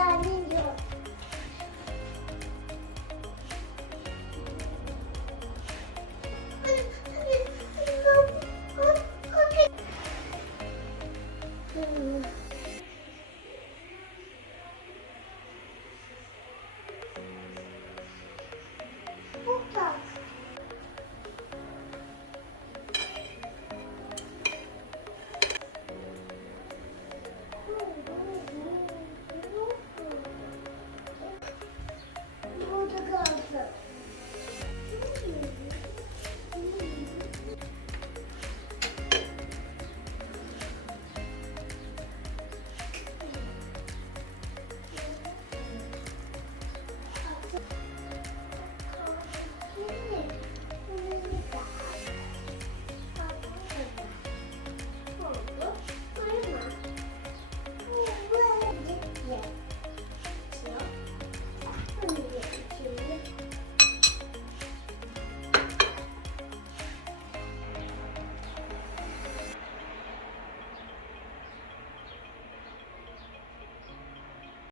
大力